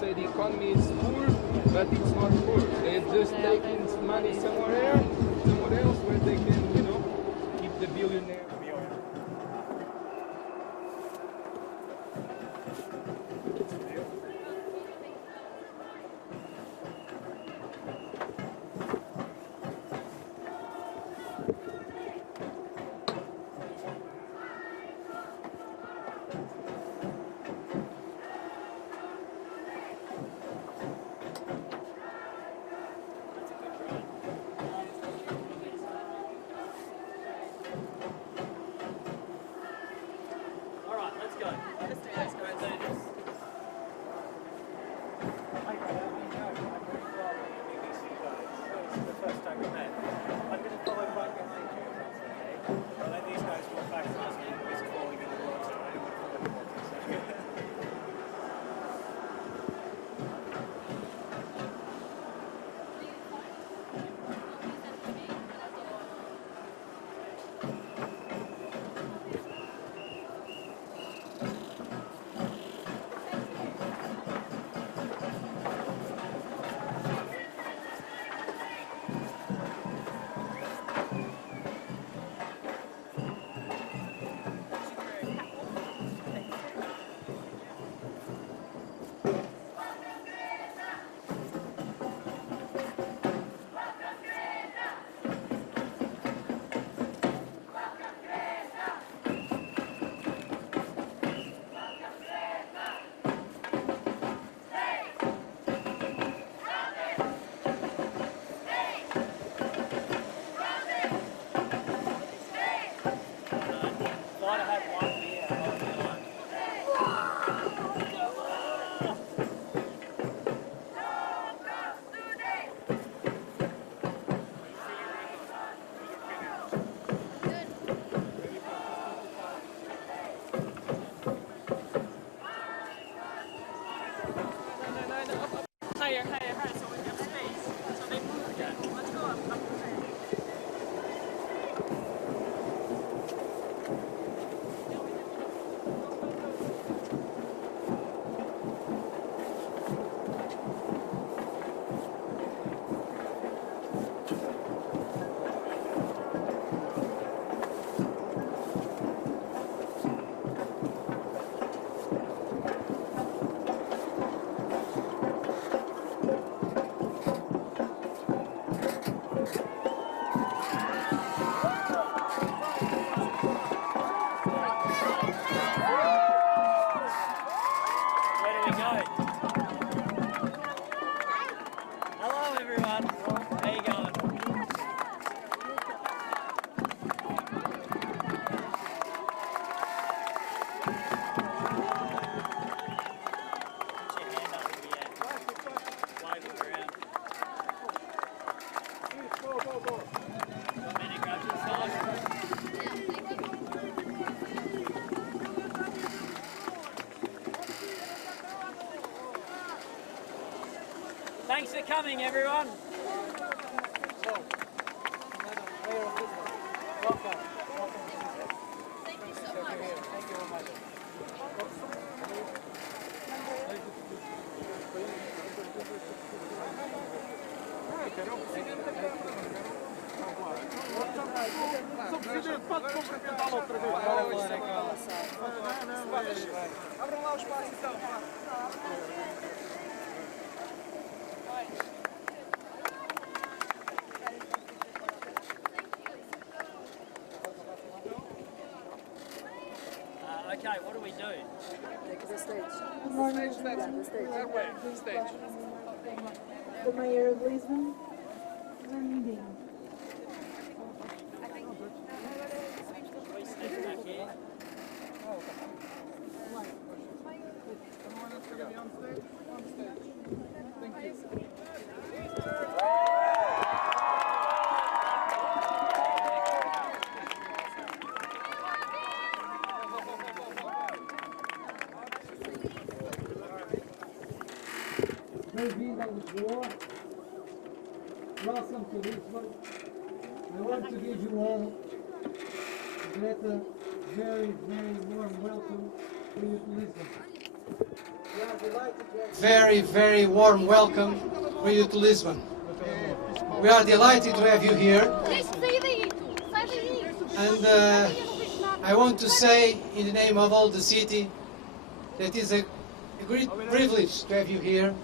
say the economy is poor, but it's not poor. They're just taking money somewhere else where they can, you know, keep the billionaire. Thanks for coming, everyone. Welcome. Thank you so much. Thank you very much. Abram lá o espaço então. Okay, what do we do? Take the stage. The stage. That way. The stage. The mayor of Lisbon, landing. We step back here. Everyone else going to be on stage? On stage. Thank you. Bem-vindo a Lisboa. Welcome to Lisbon. I want to give you all, Greta, very, very warm welcome to Lisbon. very, very warm welcome for you to Lisbon. We are delighted to have you here. And I want to say, in the name of all the city, that it is a great privilege to have you here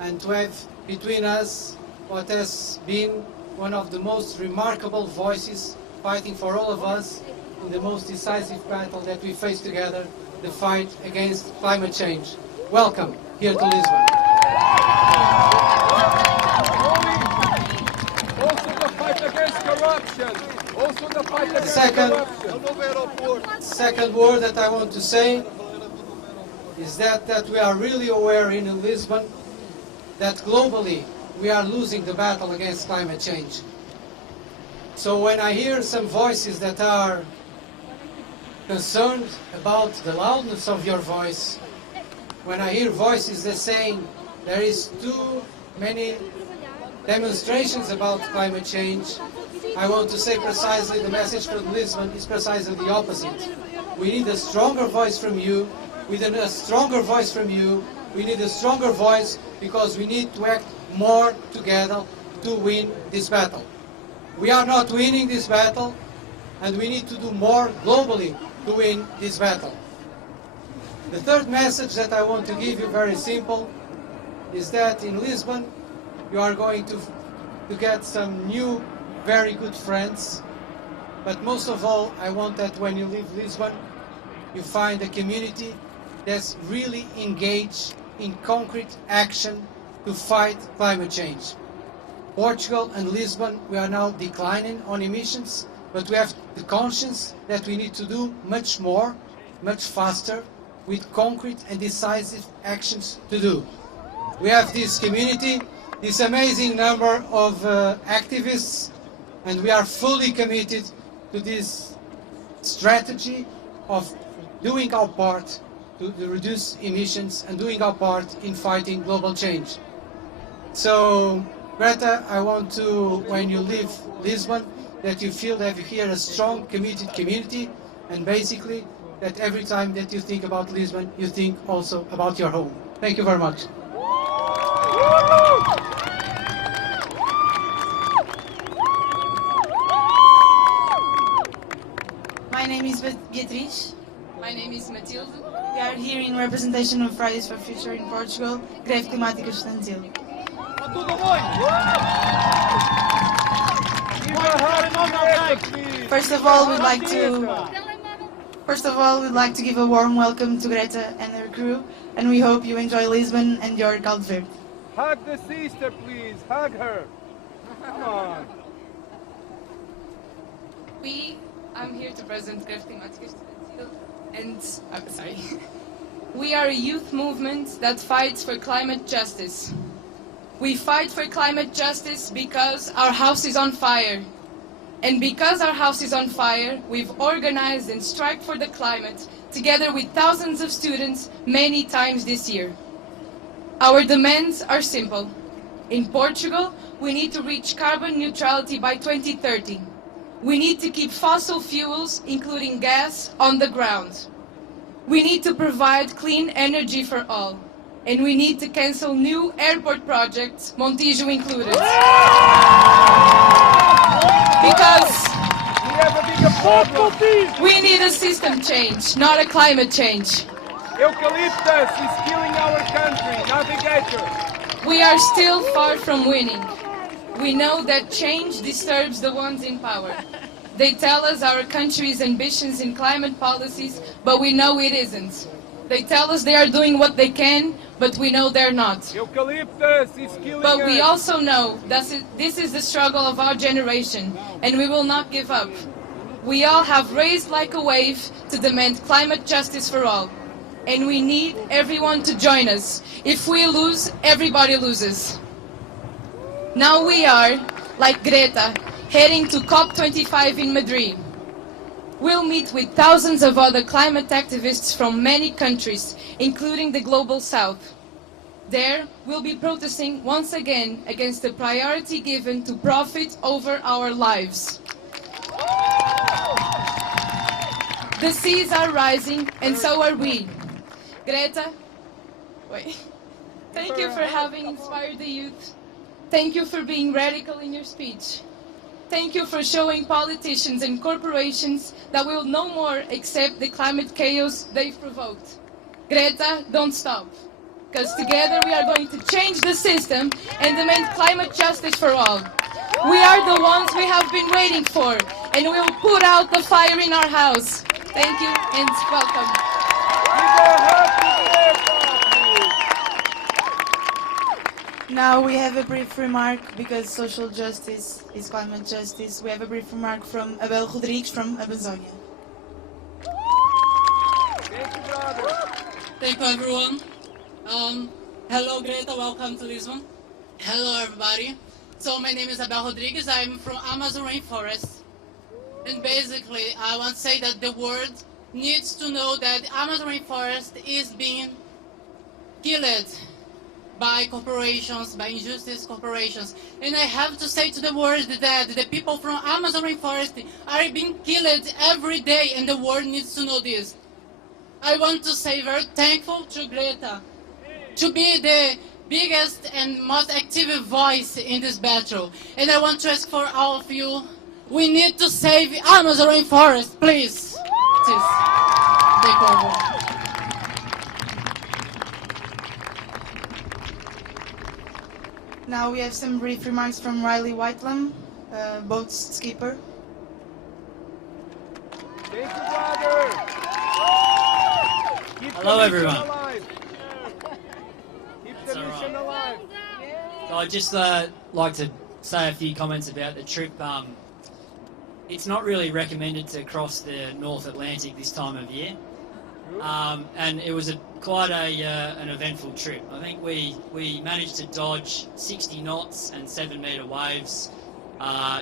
and to have between us what has been one of the most remarkable voices fighting for all of us in the most decisive battle that we face together, the fight against climate change. Welcome here to Lisbon. Also the fight against corruption. Also the fight against corruption. Second word that I want to say is that we are really aware in Lisbon that globally we are losing the battle against climate change. So when I hear some voices that are concerned about the loudness of your voice, when I hear voices that saying there is too many demonstrations about climate change, I want to say precisely the message from Lisbon is precisely the opposite. We need a stronger voice from you. We need a stronger voice from you. We need a stronger voice because we need to act more together to win this battle. We are not winning this battle, and we need to do more globally to win this battle. The third message that I want to give you, very simple, is that in Lisbon you are going to get some new, very good friends. But most of all, I want that when you leave Lisbon, you find a community that's really engaged in concrete action to fight climate change. Portugal and Lisbon, we are now declining on emissions, but we have the conscience that we need to do much more, much faster, with concrete and decisive actions to do. We have this community, this amazing number of activists, and we are fully committed to this strategy of doing our part to reduce emissions and doing our part in fighting global change. So, Greta, I want to, when you leave Lisbon, that you feel that you hear a strong, committed community, and basically that every time that you think about Lisbon, you think also about your home. Thank you very much. My name is Beatriz. My name is Matilde. We are here in representation of Fridays for Future in Portugal, Greve Climática Estudantil. First of all, we'd like to give a warm welcome to Greta and her crew, and we hope you enjoy Lisbon and your Cabo Verde. Hug the sister, please. Hug her. Come on. I'm here to present Greve Climática Estudantil, and we are a youth movement that fights for climate justice. We fight for climate justice because our house is on fire. And because our house is on fire, we've organized and striked for the climate together with thousands of students many times this year. Our demands are simple. In Portugal, we need to reach carbon neutrality by 2030. We need to keep fossil fuels, including gas, on the ground. We need to provide clean energy for all. And we need to cancel new airport projects, Montijo included. Because we need a system change, not a climate change. Eucalyptus is killing our country. Navigator. We are still far from winning. We know that change disturbs the ones in power. They tell us our country's ambitions in climate policies, but we know it isn't. They tell us they are doing what they can, but we know they're not. Eucalyptus is killing But we us. also know that this is the struggle of our generation, and we will not give up. We all have raised like a wave to demand climate justice for all. And we need everyone to join us. If we lose, everybody loses. Now we are, like Greta, heading to COP25 in Madrid. We'll meet with thousands of other climate activists from many countries, including the Global South. There, we'll be protesting once again against the priority given to profit over our lives. The seas are rising, and so are we. Greta, Wait. Thank you for having inspired the youth. Thank you for being radical in your speech. Thank you for showing politicians and corporations that we will no more accept the climate chaos they've provoked. Greta, don't stop. Because together we are going to change the system and demand climate justice for all. We are the ones we have been waiting for, and we will put out the fire in our house. Thank you and welcome. Now we have a brief remark, because social justice is climate justice. We have a brief remark from Abel Rodrigues from Amazonia. Thank you, brother. Thank you, everyone. Hello, Greta. Welcome to Lisbon. Hello, everybody. So my name is Abel Rodrigues. I'm from Amazon rainforest. And basically, I want to say that the world needs to know that the Amazon rainforest is being killed by corporations, by injustice corporations. And I have to say to the world that the people from Amazon rainforest are being killed every day, and the world needs to know this. I want to say very thankful to Greta to be the biggest and most active voice in this battle. And I want to ask for all of you, we need to save Amazon rainforest, please. Please. Take over. Now we have some brief remarks from Riley Whitelam, boat skipper. Thank you, brother. Keep Hello, the everyone. mission alive. Keep the That's all mission right. alive. So I'd just like to say a few comments about the trip. It's not really recommended to cross the North Atlantic this time of year. And it was quite an eventful trip. I think we managed to dodge 60 knots and 7-metre waves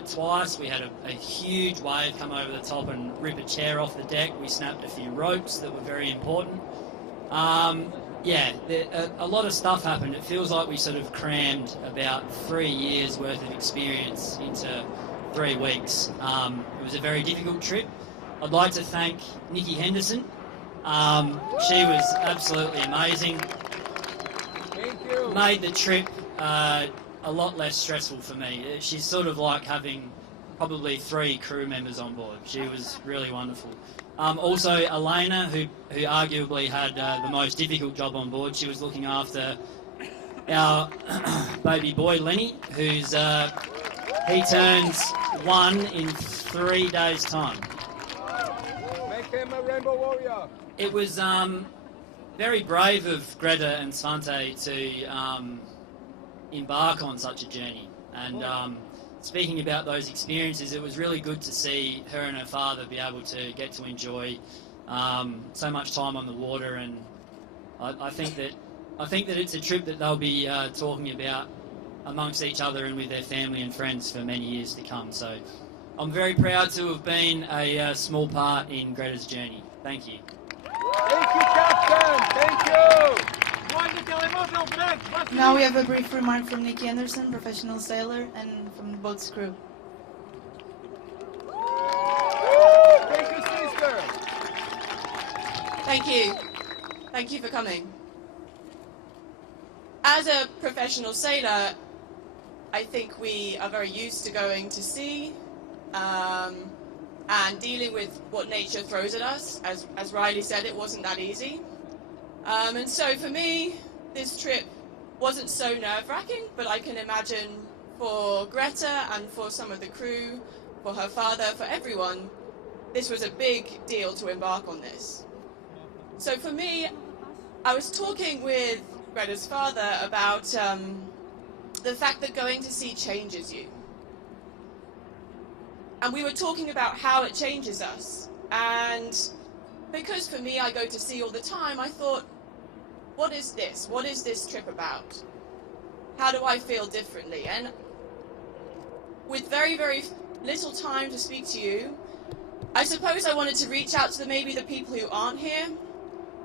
twice. We had a huge wave come over the top and rip a chair off the deck. We snapped a few ropes that were very important. A lot of stuff happened. It feels like we sort of crammed about 3 years worth of experience into 3 weeks. It was a very difficult trip. I'd like to thank Nikki Henderson. She was absolutely amazing. Thank you. Made the trip a lot less stressful for me. She's sort of like having probably 3 crew members on board. She was really wonderful. Also, Elena, who arguably had the most difficult job on board. She was looking after our baby boy Lenny, who's he turns 1 in 3 days' time. Make him a rainbow warrior. It was very brave of Greta and Svante to embark on such a journey. And speaking about those experiences, it was really good to see her and her father be able to get to enjoy so much time on the water. And I think that it's a trip that they'll be talking about amongst each other and with their family and friends for many years to come. So I'm very proud to have been a small part in Greta's journey. Thank you. Thank you, Captain. Thank you. Now we have a brief remark from Nikki Anderson, professional sailor, and from the boat's crew. Thank you, sister. Thank you. Thank you for coming. As a professional sailor, I think we are very used to going to sea and dealing with what nature throws at us. As Riley said, it wasn't that easy. And so for me, this trip wasn't so nerve-wracking, but I can imagine for Greta and for some of the crew, for her father, for everyone, this was a big deal to embark on this. So for me, I was talking with Greta's father about the fact that going to sea changes you. And we were talking about how it changes us. And because for me, I go to sea all the time, I thought, what is this? What is this trip about? How do I feel differently? And with very, very little time to speak to you, I suppose I wanted to reach out to maybe the people who aren't here.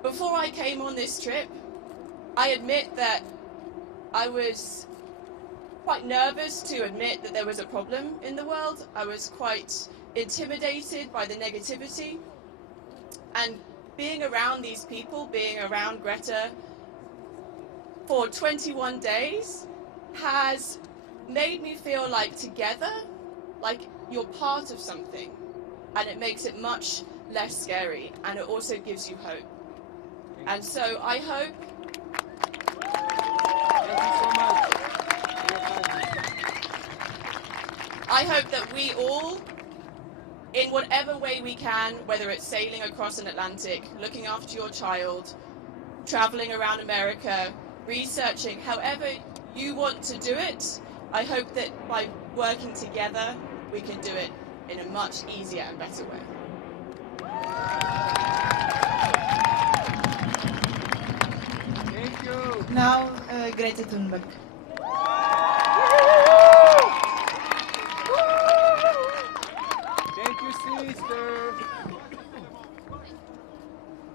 Before I came on this trip, I admit that I was quite nervous to admit that there was a problem in the world. I was quite intimidated by the negativity. And being around these people, being around Greta, for 21 days has made me feel like together, like you're part of something, and it makes it much less scary, and it also gives you hope. And so I hope that we all, in whatever way we can, whether it's sailing across an Atlantic, looking after your child, traveling around America, researching, however you want to do it, I hope that by working together, we can do it in a much easier and better way. Thank you. Now, Greta Thunberg. Thank you, sister.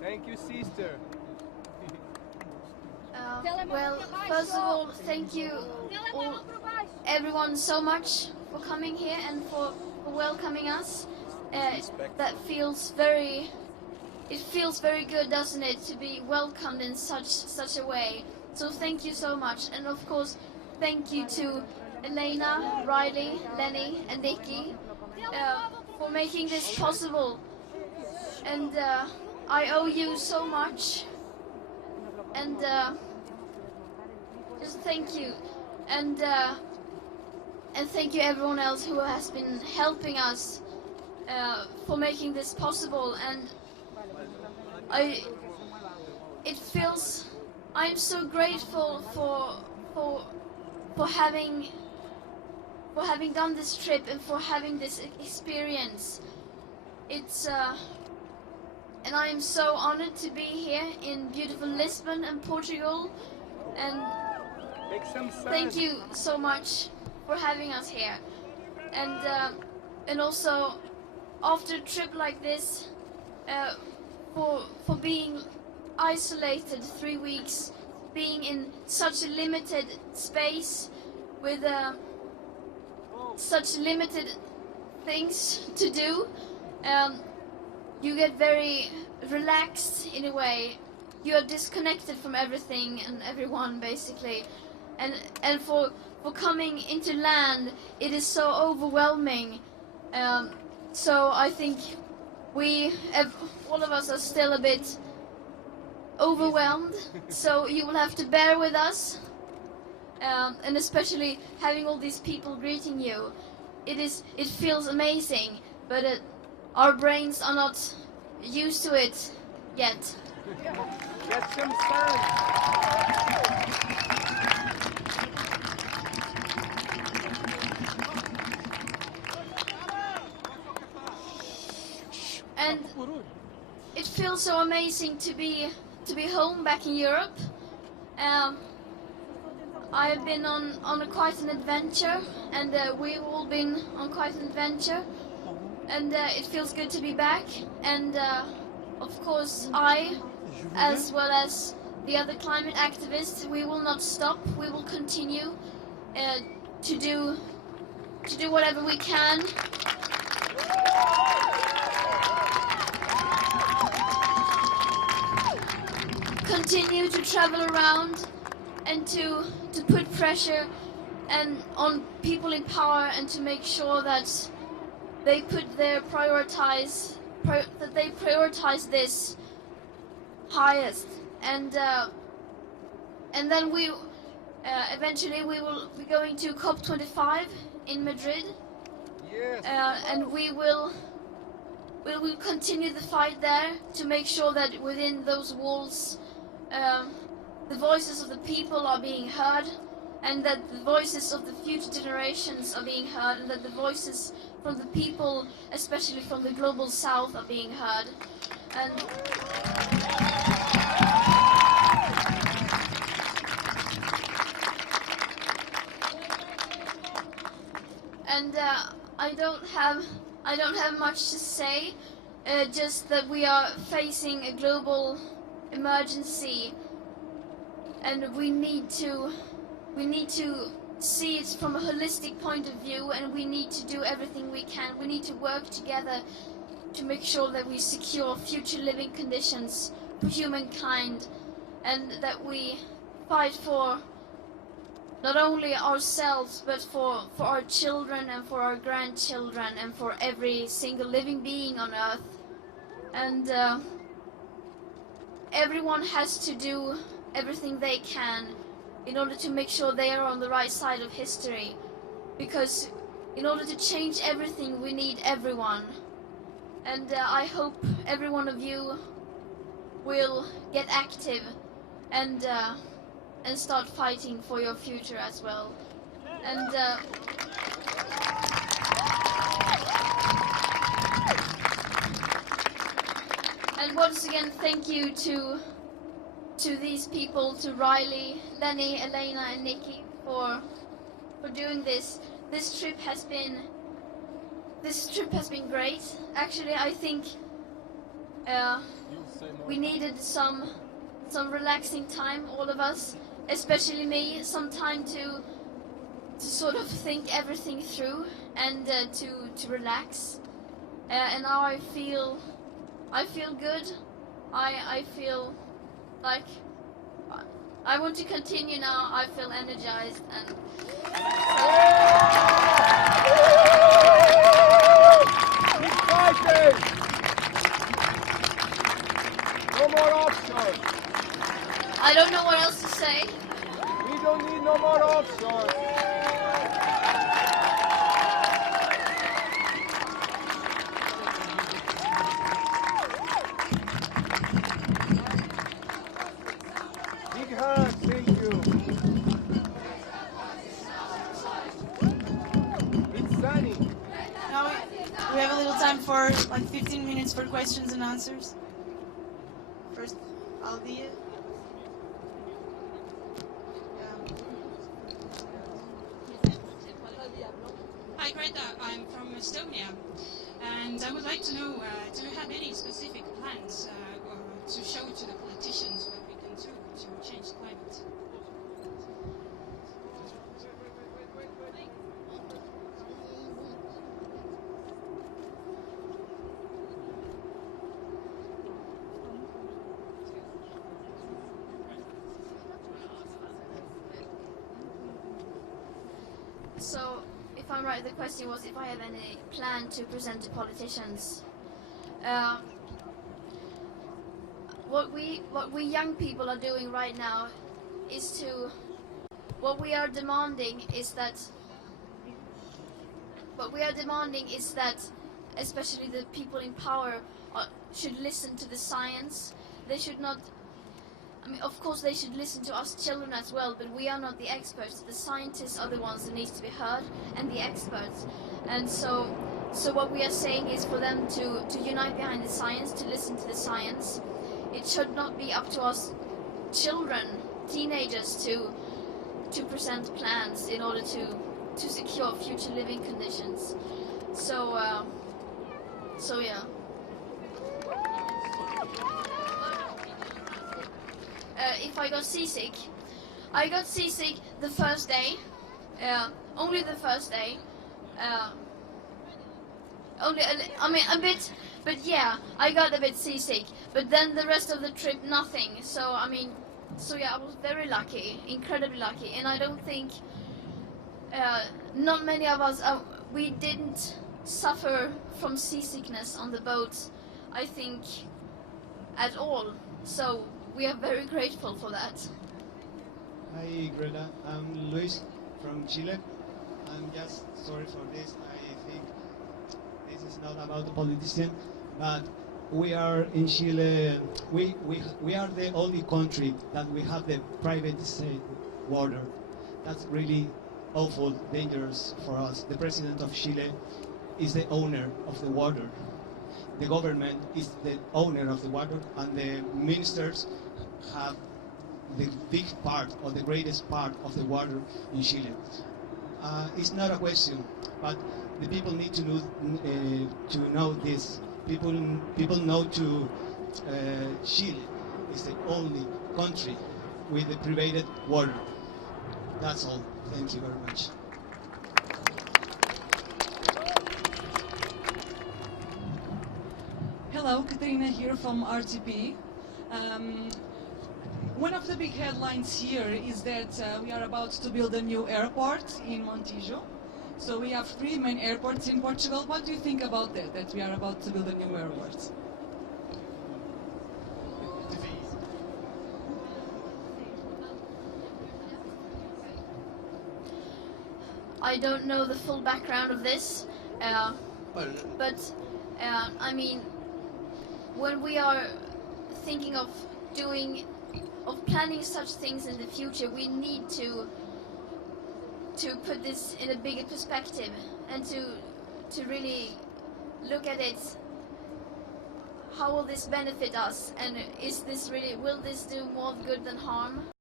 Thank you, sister. Well, first of all, thank you everyone so much for coming here and for welcoming us. That feels very good, doesn't it, to be welcomed in such a way. So thank you so much, and of course, thank you to Elena, Riley, Lenny, and Nikki for making this possible. And I owe you so much. And just thank you, and thank you everyone else who has been helping us for making this possible. And I'm so grateful for having done this trip and for having this experience. And I am so honored to be here in beautiful Lisbon and Portugal. And thank you so much for having us here. And also, after a trip like this, for being isolated 3 weeks, being in such a limited space with such limited things to do, you get very relaxed in a way. You are disconnected from everything and everyone, basically. And for coming into land, it is so overwhelming. So I think all of us are still a bit overwhelmed. So you will have to bear with us. And especially having all these people greeting you. It feels amazing, but our brains are not used to it yet. Get some sun. And it feels so amazing to be home back in Europe. I have been on quite an adventure, and we've all been on quite an adventure. And it feels good to be back, and of course I, as well as the other climate activists, we will not stop. We will continue to do whatever we can. Continue to travel around and to put pressure on people in power, and to make sure that they prioritize this highest, and then we eventually we will be going to COP25 in Madrid. Yes. And we will continue the fight there to make sure that within those walls the voices of the people are being heard, and that the voices of the future generations are being heard, and that the voices from the people, especially from the global south, are being heard. And I don't have much to say, just that we are facing a global emergency, and we need to see it from a holistic point of view, and we need to do everything we can. We need to work together to make sure that we secure future living conditions for humankind, and that we fight for not only ourselves, but for our children and for our grandchildren and for every single living being on Earth. And everyone has to do everything they can in order to make sure they are on the right side of history. Because in order to change everything, we need everyone. And I hope every one of you will get active and start fighting for your future as well. And once again, thank you to these people, to Riley, Lenny, Elena, and Nikki for doing this. This trip has been great. Actually, I think we needed some relaxing time, all of us, especially me, some time to sort of think everything through and to relax. And now I feel good. I feel like I want to continue now. I feel energized and. No more offshore. I don't know what else to say. We don't need no more offshore. Big hug, thank you. It's sunny. Now we have a little time for like 15 minutes for questions and answers. First, Aldia. Hi Greta, I'm from Estonia, and I would like to know, do you have any specific plans to show to the politicians what we can do to change the climate? So, if I'm right, the question was if I have any plan to present to politicians. What we young people are doing right now is to. What we are demanding is that. What we are demanding is that, especially the people in power, should listen to the science. They should not. I mean, of course they should listen to us children as well, but we are not the experts. The scientists are the ones that need to be heard, and the experts. And so what we are saying is for them to unite behind the science, to listen to the science. It should not be up to us children, teenagers, to present plans in order to secure future living conditions. So yeah. If I got seasick the first day, only the first day. A bit, but yeah, I got a bit seasick. But then the rest of the trip, nothing. So yeah, I was very lucky, incredibly lucky, and I don't think not many of us we didn't suffer from seasickness on the boat, I think, at all. So we are very grateful for that. Hi Greta, I'm Luis from Chile. I'm just sorry for this. I think this is not about the politician, but we are in Chile. We are the only country that we have the private water. That's really awful, dangerous for us. The president of Chile is the owner of the water. The government is the owner of the water, and the ministers have the big part or the greatest part of the water in Chile. It's not a question, but the people need to know this. People know Chile is the only country with the private water. That's all. Thank you very much. Hello, Katarina here from RTP. One of the big headlines here is that we are about to build a new airport in Montijo. So we have 3 main airports in Portugal. What do you think about that we are about to build a new airport? I don't know the full background of this, but I mean, when we are thinking of planning such things in the future, we need to put this in a bigger perspective and to really look at it. How will this benefit us, and will this do more good than harm?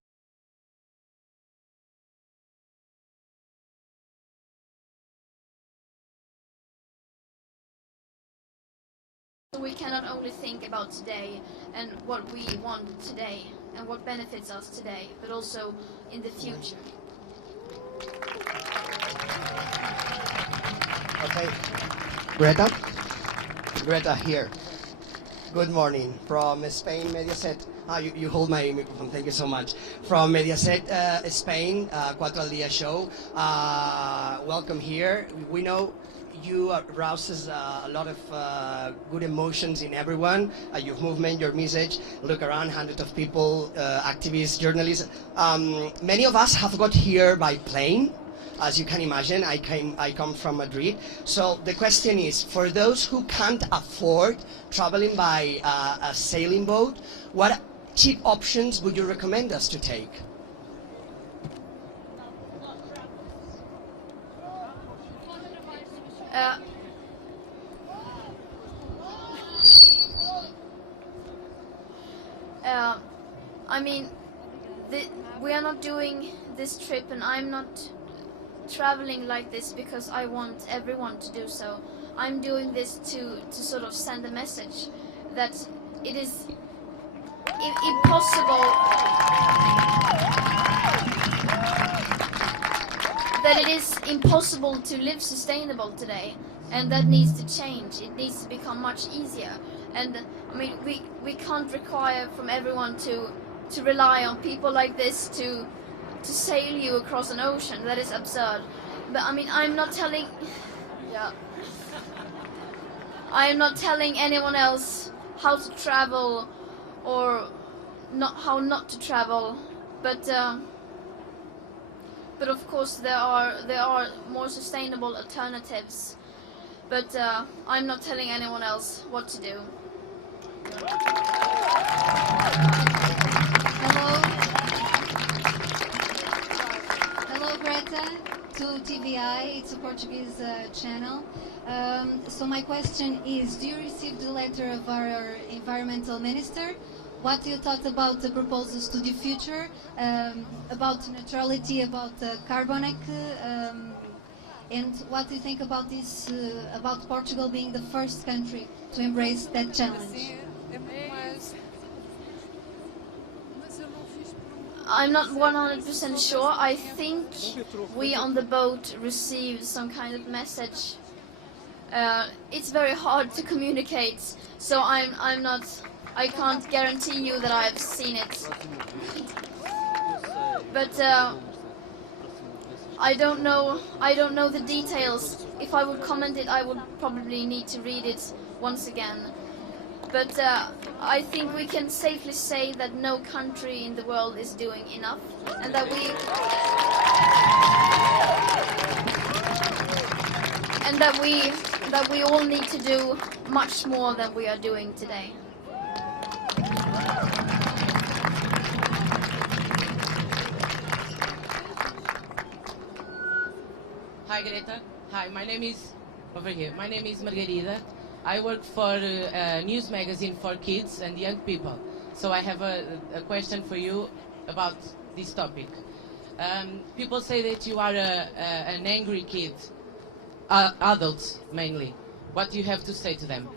We cannot only think about today and what we want today and what benefits us today, but also in the future. Okay, Greta here. Good morning from Spain, Mediaset. You hold my microphone, thank you so much. From Mediaset, Spain, Cuatro al Día show. Welcome here. We know you arouses a lot of good emotions in everyone. Your movement, your message. Look around, hundreds of people, activists, journalists. Many of us have got here by plane. As you can imagine, I come from Madrid. So the question is, for those who can't afford traveling by a sailing boat, what cheap options would you recommend us to take? I mean, we are not doing this trip, and I'm not traveling like this because I want everyone to do so. I'm doing this to sort of send a message that it is impossible, that it is impossible to live sustainable today, and that needs to change. It needs to become much easier. And I mean, we can't require from everyone to rely on people like this to sail you across an ocean. That is absurd. But I mean, I'm not telling I am not telling anyone else how to travel or how not to travel, but of course there are more sustainable alternatives. But I'm not telling anyone else what to do. Hello Greta, to TVI, it's a Portuguese channel. So my question is, do you receive the letter of our environmental minister? What do you thought about the proposals to the future, about neutrality, about carbonic, and what do you think about this, about Portugal being the first country to embrace that challenge? I'm not 100% sure. I think we on the boat received some kind of message. It's very hard to communicate, so I can't guarantee you that I've seen it. But I don't know the details. If I would comment it, I would probably need to read it once again. But I think we can safely say that no country in the world is doing enough, and that we all need to do much more than we are doing today. Hi Greta. Hi, my name is Margarida. I work for a news magazine for kids and young people. So I have a question for you about this topic. People say that you are an angry kid, adults mainly. What do you have to say to them?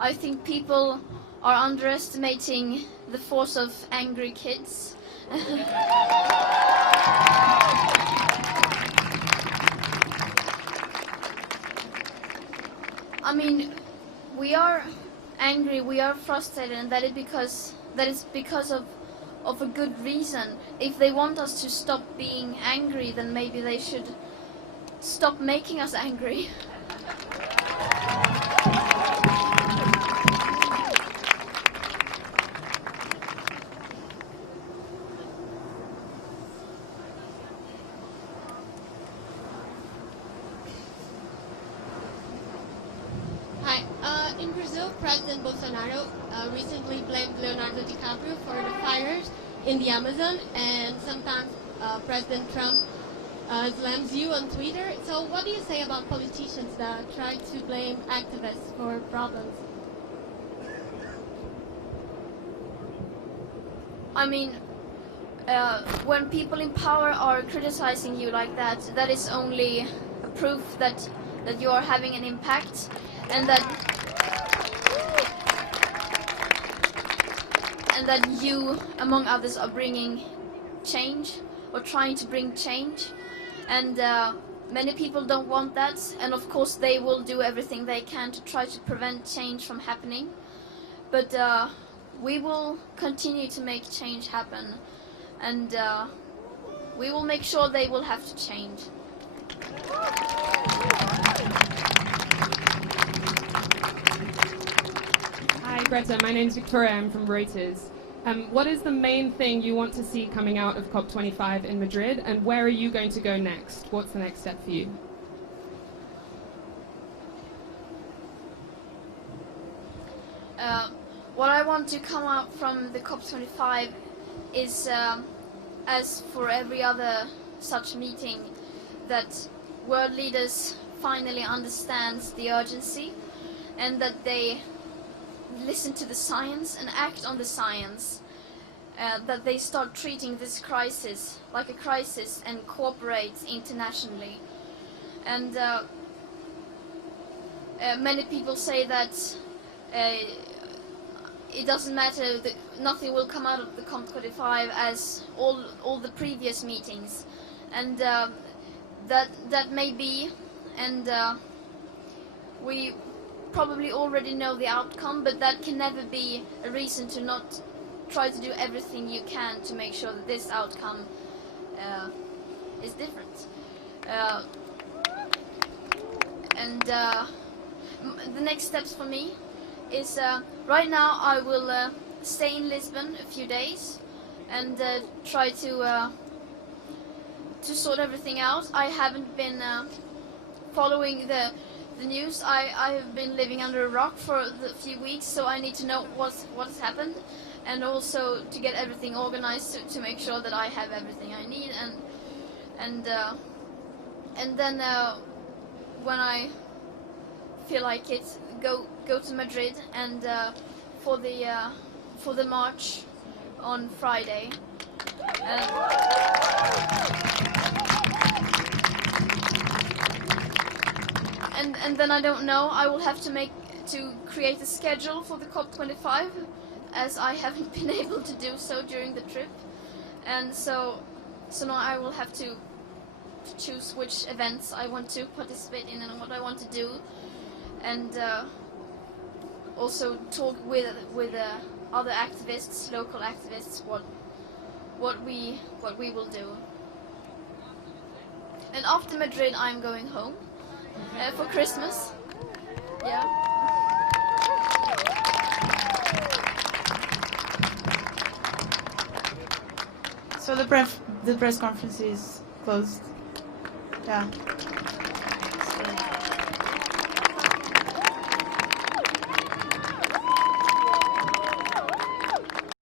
I think people are underestimating the force of angry kids. I mean, we are angry, we are frustrated, and that is because of a good reason. If they want us to stop being angry, then maybe they should stop making us angry. Hi. In Brazil, President Bolsonaro recently blamed Leonardo DiCaprio for the fires in the Amazon, and sometimes President Trump slams you on Twitter. So what do you say about politicians that try to blame activists for problems? I mean, when people in power are criticizing you like that, that is only a proof that you are having an impact, and that you, among others, are bringing change or trying to bring change. And many people don't want that, and of course they will do everything they can to try to prevent change from happening. But we will continue to make change happen, and we will make sure they will have to change. Hi Greta, my name's Victoria, I'm from Reuters. What is the main thing you want to see coming out of COP25 in Madrid, and where are you going to go next? What's the next step for you? What I want to come out from the COP25 is, as for every other such meeting, that world leaders finally understand the urgency, and that they listen to the science and act on the science, that they start treating this crisis like a crisis and cooperate internationally. And many people say that it doesn't matter, that nothing will come out of the COP25 as all the previous meetings, and that may be, and we probably already know the outcome, but that can never be a reason to not try to do everything you can to make sure that this outcome is different. And the next steps for me is, right now I will stay in Lisbon a few days and try to sort everything out. I haven't been following the news. I have been living under a rock for a few weeks, so I need to know what's happened, and also to get everything organized to make sure that I have everything I need, and then when I feel like it, go to Madrid and for the march on Friday. And then I don't know, I will have to create a schedule for the COP25, as I haven't been able to do so during the trip. And so now I will have to choose which events I want to participate in and what I want to do, and also talk with other activists, local activists, what we will do. And after Madrid, I'm going home for Christmas. Yeah. So the press conference is closed. Yeah.